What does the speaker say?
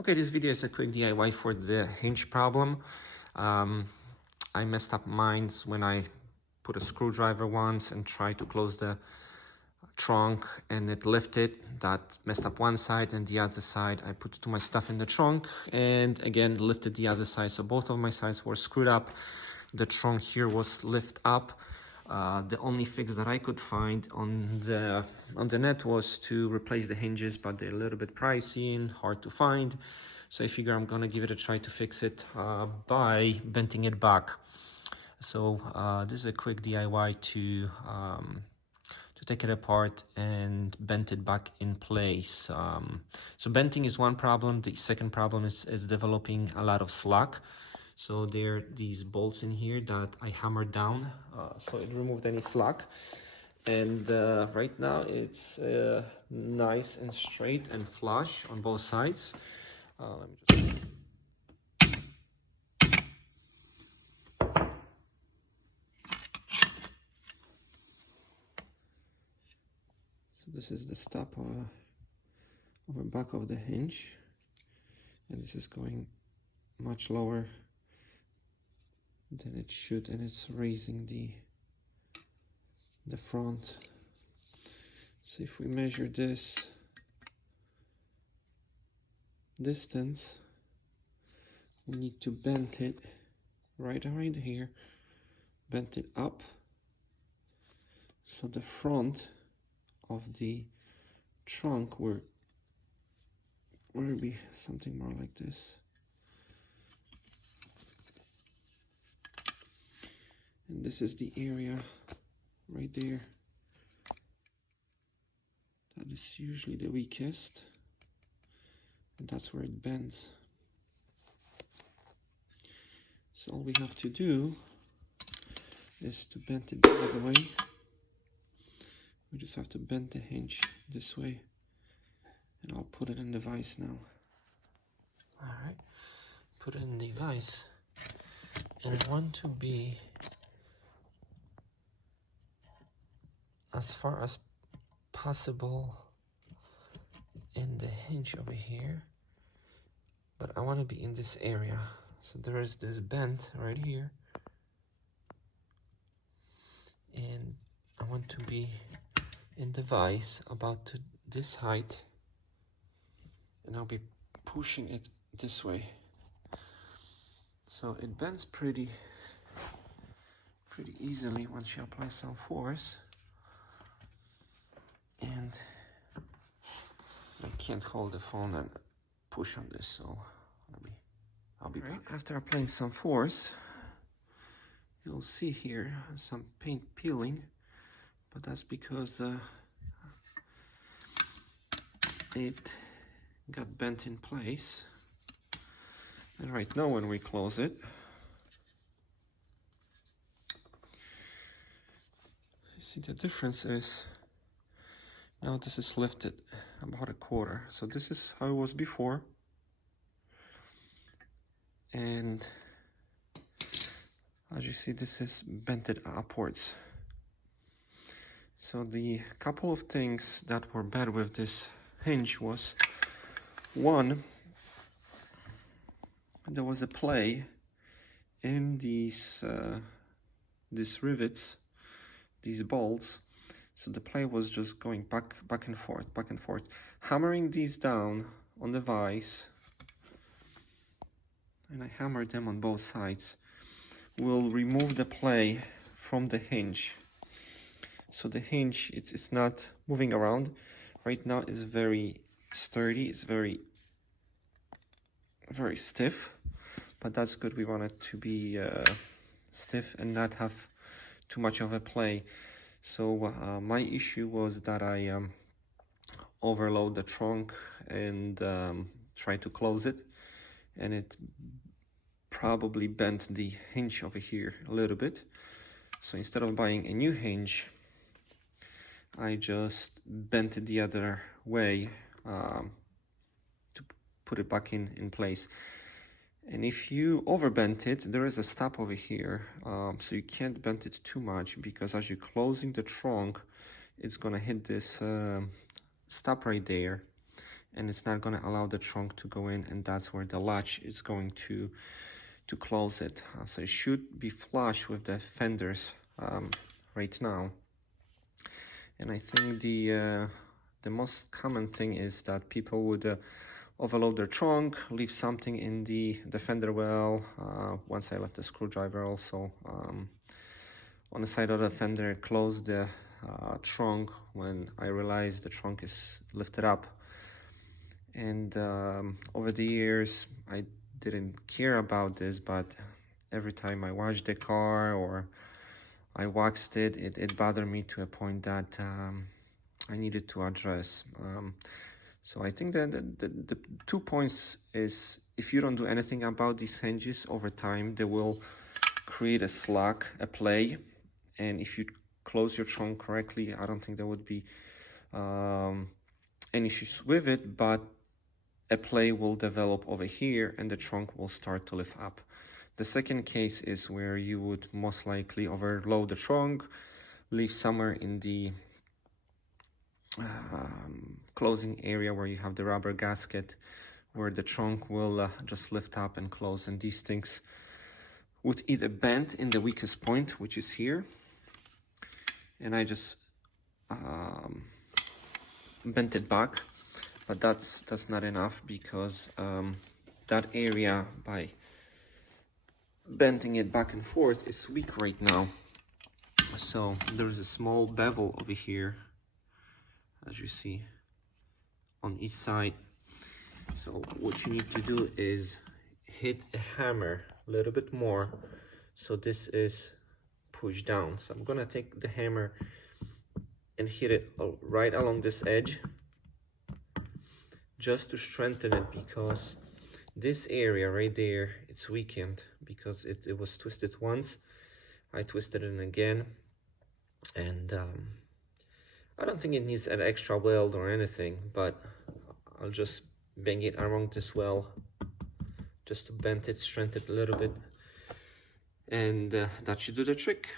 Okay, this video is a quick DIY for the hinge problem. I messed up mine when I put a screwdriver once and tried to close the trunk and it lifted. That messed up one side, and the other side I put my stuff in the trunk and again lifted the other side. So both of my sides were screwed up. The trunk here was lift up. The only fix that I could find on the net was to replace the hinges, but they're a little bit pricey and hard to find. So I figure I'm gonna give it a try to fix it by bending it back. So this is a quick DIY to take it apart and bend it back in place. So bending is one problem. The second problem is developing a lot of slack. So there are these bolts in here that I hammered down, so it removed any slack. And right now it's nice and straight and flush on both sides. Let me just... So this is the stop of the back of the hinge, and this is going much lower than it should, and it's raising the front. So if we measure this distance, we need to bend it right around here, bend it up, so the front of the trunk will be something more like this. And this is the area right there that is usually the weakest, and that's where it bends. So all we have to do is to bend it the other way. We just have to bend the hinge this way, and I'll put it in the vise now. Alright, put it in the vise, and I want to be as far as possible in the hinge over here, but I want to be in this area. So there is this bend right here, and I want to be in the vise about to this height, and I'll be pushing it this way. So it bends pretty easily once you apply some force. And I can't hold the phone and push on this, so I'll be back. After applying some force, you'll see here some paint peeling, but that's because it got bent in place. And right now when we close it, you see the difference is now this is lifted about a quarter. So this is how it was before. And as you see, this is bented upwards. So the couple of things that were bad with this hinge was, one, there was a play in these rivets, these bolts. So the play was just going back and forth. Hammering these down on the vise, and I hammered them on both sides, will remove the play from the hinge. So the hinge, it's not moving around. Right now it's very sturdy, it's very stiff, but that's good. We want it to be stiff and not have too much of a play. So my issue was that I overload the trunk and try to close it, and it probably bent the hinge over here a little bit. So instead of buying a new hinge, I just bent it the other way to put it back in place. And if you overbend it, there is a stop over here, so you can't bend it too much, because as you're closing the trunk, it's gonna hit this stop right there, and it's not going to allow the trunk to go in, and that's where the latch is going to close it. So it should be flush with the fenders right now. And I think the most common thing is that people would overload their trunk, leave something in the fender well. Once I left the screwdriver also on the side of the fender, close the trunk when I realized the trunk is lifted up. And over the years, I didn't care about this, but every time I washed the car or I waxed it, it bothered me to a point that I needed to address. So I think that the 2 points is, if you don't do anything about these hinges over time, they will create a slack, a play. And if you close your trunk correctly, I don't think there would be any issues with it, but a play will develop over here and the trunk will start to lift up. The second case is where you would most likely overload the trunk, leave somewhere in the closing area where you have the rubber gasket, where the trunk will just lift up and close, and these things would either bend in the weakest point, which is here, and I just bent it back, but that's not enough, because that area, by bending it back and forth, is weak right now. So there's a small bevel over here, as you see, on each side. So what you need to do is hit a hammer a little bit more, so this is pushed down. So I'm gonna take the hammer and hit it right along this edge, just to strengthen it, because this area right there, it's weakened because it was twisted once. I twisted it again, and I don't think it needs an extra weld or anything, but I'll just bang it around this well just to bend it, strengthen it a little bit, and that should do the trick.